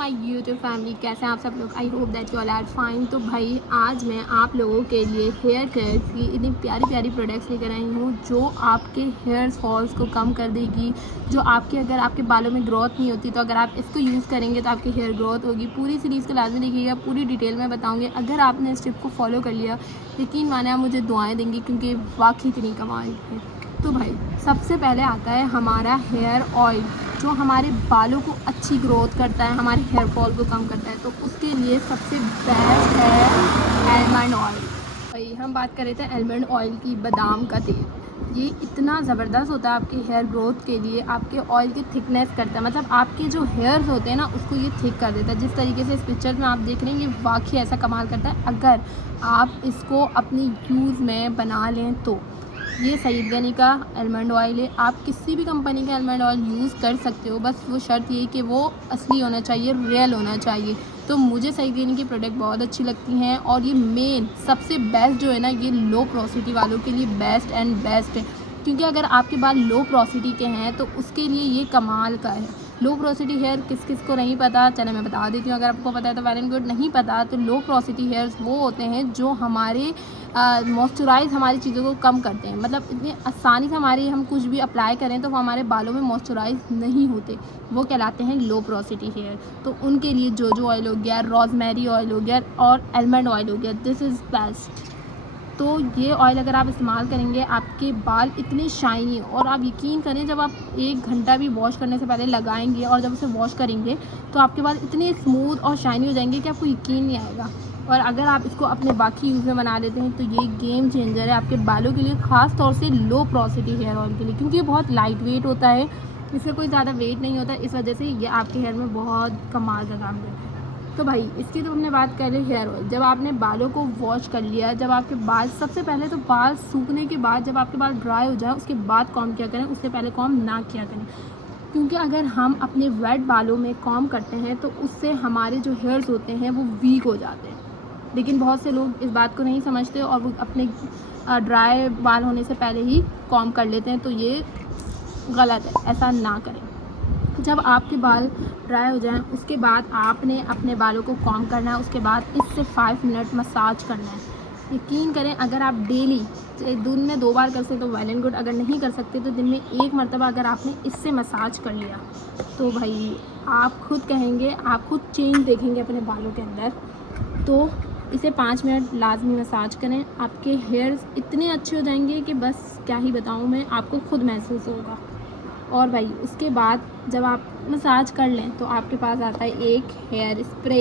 My YouTube family, कैसे हैं आप सब लोग। I hope that you all are fine. तो भाई आज मैं आप लोगों के लिए हेयर केयर की इतनी प्यारी प्यारी प्रोडक्ट्स लेकर आई हूँ जो आपके हेयर फॉल्स को कम कर देगी। जो आपके अगर आपके बालों में ग्रोथ नहीं होती तो अगर आप इसको यूज़ करेंगे तो आपकी हेयर ग्रोथ होगी। पूरी सीरीज़ को लाजमी देखिएगा, पूरी डिटेल में बताऊँगी। अगर आपने इस टिप को फॉलो कर लिया, यकीन माने आप मुझे दुआएँ देंगी क्योंकि वाकई इतनी कमाल है। तो भाई सबसे पहले आता है हमारा हेयर ऑयल, जो हमारे बालों को अच्छी ग्रोथ करता है, हमारे हेयर फॉल को कम करता है। तो उसके लिए सबसे बेस्ट है आलमंड ऑयल। भाई हम बात कर रहे थे आलमंड ऑयल की, बादाम का तेल। ये इतना ज़बरदस्त होता है आपके हेयर ग्रोथ के लिए, आपके ऑयल की थिकनेस करता है, मतलब आपके जो हेयर्स होते हैं ना उसको ये थिक कर देता है। जिस तरीके से इस पिक्चर में आप देख रहे हैं, ये वाकई ऐसा कमाल करता है। अगर आप इसको अपनी यूज़ में बना लें तो ये सईद गनी का आलमंड ऑयल है। आप किसी भी कंपनी का आलमंड ऑयल यूज़ कर सकते हो, बस वो शर्त ये कि वो असली होना चाहिए, रियल होना चाहिए। तो मुझे सईद गनी की प्रोडक्ट बहुत अच्छी लगती हैं और ये मेन सबसे बेस्ट जो है ना, ये लो पोरोसिटी वालों के लिए बेस्ट एंड बेस्ट है। क्योंकि अगर आपके बाल लो पोरोसिटी के हैं तो उसके लिए ये कमाल का है। लो पोरोसिटी हेयर किस किस को नहीं पता, चले मैं बता देती हूँ। अगर आपको पता है तो वेल एंड गुड, नहीं पता तो लो पोरोसिटी हेयर्स वो होते हैं जो हमारे मॉइस्चराइज़ हमारी चीज़ों को कम करते हैं। मतलब इतनी आसानी से हमारे हम कुछ भी अप्लाई करें तो वो हमारे बालों में मॉइस्चराइज़ नहीं होते, वो कहलाते हैं लो पोरोसिटी हेयर। तो उनके लिए जोजो ऑयल हो गया, रोज़मेरी ऑयल हो गया और आलमंड ऑयल हो गया, दिस इज़ बेस्ट। तो ये ऑयल अगर आप इस्तेमाल करेंगे, आपके बाल इतने शाइनी, और आप यकीन करें जब आप 1 घंटा भी वॉश करने से पहले लगाएंगे और जब उसे वॉश करेंगे तो आपके बाल इतने स्मूथ और शाइनी हो जाएंगे कि आपको यकीन नहीं आएगा। और अगर आप इसको अपने बाकी यूज़ में बना लेते हैं तो ये गेम चेंजर है आपके बालों के लिए, ख़ास तौर से लो पोरोसिटी हेयर ऑयल के लिए, क्योंकि ये बहुत लाइट वेट होता है, इससे कोई ज़्यादा वेट नहीं होता। इस वजह से ये आपके हेयर में बहुत कमाल का काम करता है। तो भाई इसकी तो हमने बात कर ली हेयर ऑयल। जब आपने बालों को वॉश कर लिया, जब आपके बाल, सबसे पहले तो बाल सूखने के बाद जब आपके बाल ड्राई हो जाए उसके बाद कॉम्ब किया करें, उससे पहले कॉम्ब ना किया करें। क्योंकि अगर हम अपने वेट बालों में कॉम्ब करते हैं तो उससे हमारे जो हेयर्स होते हैं वो वीक हो जाते हैं। लेकिन बहुत से लोग इस बात को नहीं समझते और वो अपने ड्राई बाल होने से पहले ही कॉम्ब कर लेते हैं, तो ये गलत है, ऐसा ना करें। जब आपके बाल ड्राई हो जाएं उसके बाद आपने अपने बालों को कॉम्ब करना है, उसके बाद इससे 5 मिनट मसाज करना है। यकीन करें अगर आप डेली दिन में 2 बार कर सकते तो वेल एंड गुड, अगर नहीं कर सकते तो दिन में 1 मरतबा अगर आपने इससे मसाज कर लिया तो भाई आप खुद कहेंगे, आप खुद चेंज देखेंगे अपने बालों के अंदर। तो इसे 5 मिनट लाजमी मसाज करें, आपके हेयर्स इतने अच्छे हो जाएंगे कि बस क्या ही बताऊँ मैं, आपको खुद महसूस होगा। और भाई उसके बाद जब आप मसाज कर लें तो आपके पास आता है एक हेयर स्प्रे।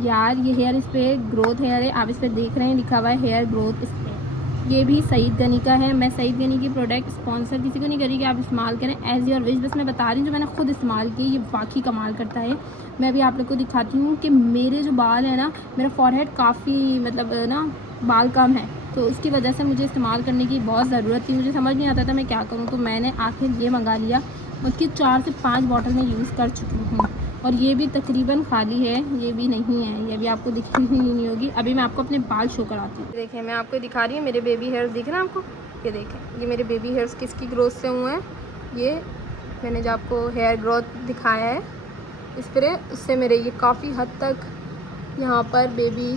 यार ये हेयर स्प्रे ग्रोथ हेयर है, आप इस पर देख रहे हैं लिखा हुआ है हेयर ग्रोथ स्प्रे। ये भी सईद गनी का है। मैं सईद गनी की प्रोडक्ट स्पॉन्सर किसी को नहीं करी कि आप इस्तेमाल करें, एज़ योर विश, बस मैं बता रही हूँ जो मैंने खुद इस्तेमाल की, ये वाकई कमाल करता है। मैं भी आप लोग को दिखाती हूँ कि मेरे जो बाल है ना, मेरा फॉरहेड काफ़ी मतलब ना बाल कम है, तो उसकी वजह से मुझे इस्तेमाल करने की बहुत ज़रूरत थी। मुझे समझ नहीं आता था मैं क्या करूँ, तो मैंने आखिर ये मंगा लिया। उसकी 4 से 5 बॉटल में यूज़ कर चुकी हूँ और ये भी तकरीबन खाली है, ये भी नहीं है, ये भी आपको दिखनी नहीं होगी। अभी मैं आपको अपने बाल शो कराती हूँ। देखिए मैं आपको दिखा रही हूँ, मेरे बेबी हेयर्स दिख रहे हैं आपको, ये देखें, ये मेरे बेबी हेयर्स किसकी ग्रोथ से हुए हैं। ये मैंने जो आपको हेयर ग्रोथ दिखाया है स्प्रे, उससे मेरे ये काफ़ी हद तक यहाँ पर बेबी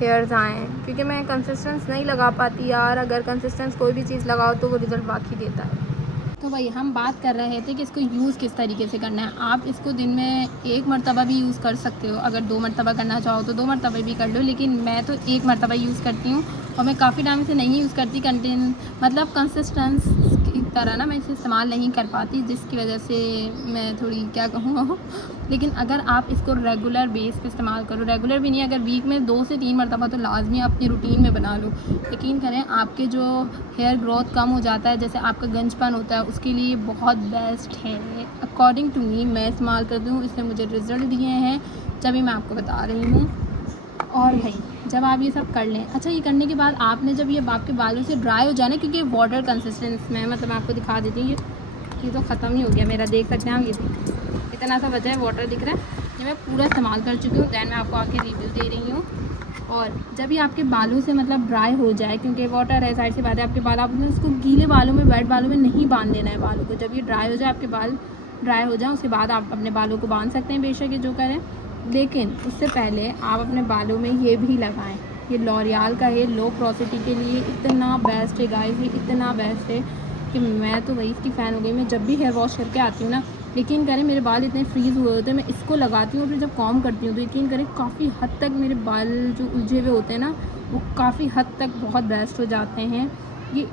हेयर्स आए हैं। क्योंकि मैं कंसिस्टेंस नहीं लगा पाती यार, अगर कंसिस्टेंस कोई भी चीज़ लगाओ तो वो रिज़ल्ट बाकी देता है। तो भाई हम बात कर रहे थे कि इसको यूज़ किस तरीके से करना है। आप इसको दिन में 1 मरतबा भी यूज़ कर सकते हो, अगर 2 मरतबा करना चाहो तो 2 मरतबा भी कर लो, लेकिन मैं तो 1 मरतबा यूज़ करती हूँ और मैं काफ़ी टाइम से नहीं यूज़ करती, मतलब कंसिस्टेंस की तरह ना मैं इसे इस्तेमाल नहीं कर पाती, जिसकी वजह से मैं थोड़ी क्या कहूँ लेकिन अगर आप इसको रेगुलर बेस पे इस्तेमाल करो, रेगुलर भी नहीं, अगर वीक में 2 से 3 मरतबा तो लाजमी अपनी रूटीन में बना लो, यकीन करें आपके जो हेयर ग्रोथ कम हो जाता है, जैसे आपका गंजपन होता है, उसके लिए बहुत बेस्ट है। अकॉर्डिंग टू मी, मैं इस्तेमाल करती हूँ, इसने मुझे रिज़ल्ट दिए हैं, तभी मैं आपको बता रही हूँ। और भाई जब आप ये सब कर लें, अच्छा ये करने के बाद आपने जब ये आपके बालों से ड्राई हो जाए ना, क्योंकि वाटर कंसिस्टेंस में, मतलब मैं आपको दिखा देती हूँ, ये तो ख़त्म ही हो गया मेरा, देख सकते हैं आप, ये इतना सा बचा है, वाटर दिख रहा है, ये मैं पूरा इस्तेमाल कर चुकी हूँ। दैन मैं आपको आके रिव्यू दे रही हूँ। और जब ये आपके बालों से मतलब ड्राई हो जाए, क्योंकि वाटर है, साइड से बात है, आपके बाल, आपने उसको गीले बालों में, वेट बालों में नहीं बांध देना है बालों को। जब ये ड्राई हो जाए आपके बाल, ड्राई हो जाए उसके बाद आप अपने बालों को बांध सकते हैं, बेशक ये जो करें, लेकिन उससे पहले आप अपने बालों में ये भी लगाएं। ये लॉरियल का है, लो पोरोसिटी के लिए इतना बेस्ट है गाइस, ये इतना बेस्ट है कि मैं तो वही इसकी फ़ैन हो गई। मैं जब भी हेयर वॉश करके आती हूँ ना, यकीन करें मेरे बाल इतने फ्रीज़ हुए होते हैं, मैं इसको लगाती हूँ और फिर जब कॉम्ब करती हूँ तो यकीन करें काफ़ी हद तक मेरे बाल जो उलझे हुए होते हैं ना, वो काफ़ी हद तक बहुत बेस्ट हो जाते हैं। ये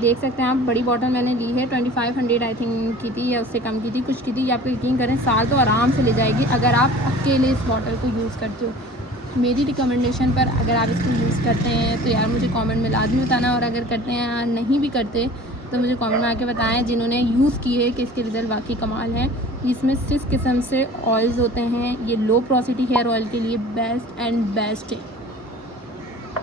देख सकते हैं आप, बड़ी बॉटल मैंने ली है 2500 आई थिंक की थी या उससे कम की थी, कुछ की थी। ये आपको यकीन करें साल तो आराम से ले जाएगी अगर आप अकेले इस बॉटल को यूज़ करते हो। मेरी रिकमेंडेशन पर अगर आप इसको यूज़ करते हैं तो यार मुझे कमेंट में लाजमी बताना, और अगर करते हैं या नहीं भी करते तो मुझे कमेंट में आके बताएं जिन्होंने यूज़ किए है कि इसके रिज़ल्ट वाकई कमाल हैं। इसमें 6 किस्म से ऑयल्स होते हैं, ये लो पोरोसिटी हेयर ऑयल के लिए बेस्ट एंड बेस्ट है।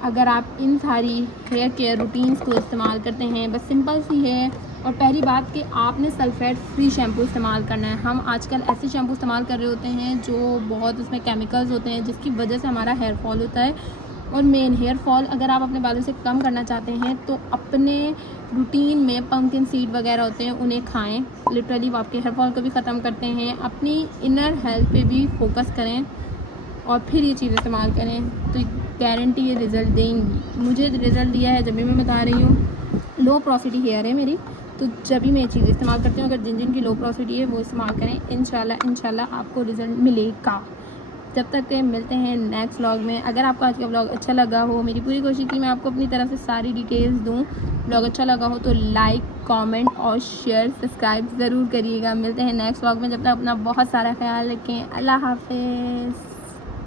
अगर आप इन सारी हेयर केयर रूटीन्स को इस्तेमाल करते हैं, बस सिंपल सी है। और पहली बात कि आपने सल्फेट फ्री शैम्पू इस्तेमाल करना है। हम आजकल ऐसे शैम्पू इस्तेमाल कर रहे होते हैं जो बहुत उसमें केमिकल्स होते हैं जिसकी वजह से हमारा हेयर फॉल होता है। और मेन हेयर फॉल अगर आप अपने बालों से कम करना चाहते हैं तो अपने रूटीन में पम्पकिन सीड वगैरह होते हैं उन्हें खाएं। लिटरली वो आपके हेयर फॉल को भी ख़त्म करते हैं। अपनी इनर हेल्थ पे भी फोकस करें और फिर ये चीज़ इस्तेमाल करें तो गारंटी ये रिज़ल्ट देंगी। मुझे रिज़ल्ट दिया है, जब भी मैं बता रही हूँ। लो पोरोसिटी हेयर है मेरी, तो जब भी मैं ये चीज़ इस्तेमाल करती हूँ, अगर जिन जिन की लो पोरोसिटी है वो इस्तेमाल करें, इंशाल्लाह आपको रिज़ल्ट मिलेगा। जब तक के मिलते हैं नेक्स्ट व्लॉग में। अगर आपको आज का व्लॉग अच्छा लगा हो, मेरी पूरी कोशिश की मैं आपको अपनी तरफ से सारी डिटेल्स दूँ। व्लॉग अच्छा लगा हो तो लाइक, कमेंट और शेयर, सब्सक्राइब ज़रूर करिएगा। मिलते हैं नेक्स्ट व्लॉग में, जब तक अपना बहुत सारा ख्याल रखें। अल्लाह हाफ़िज़।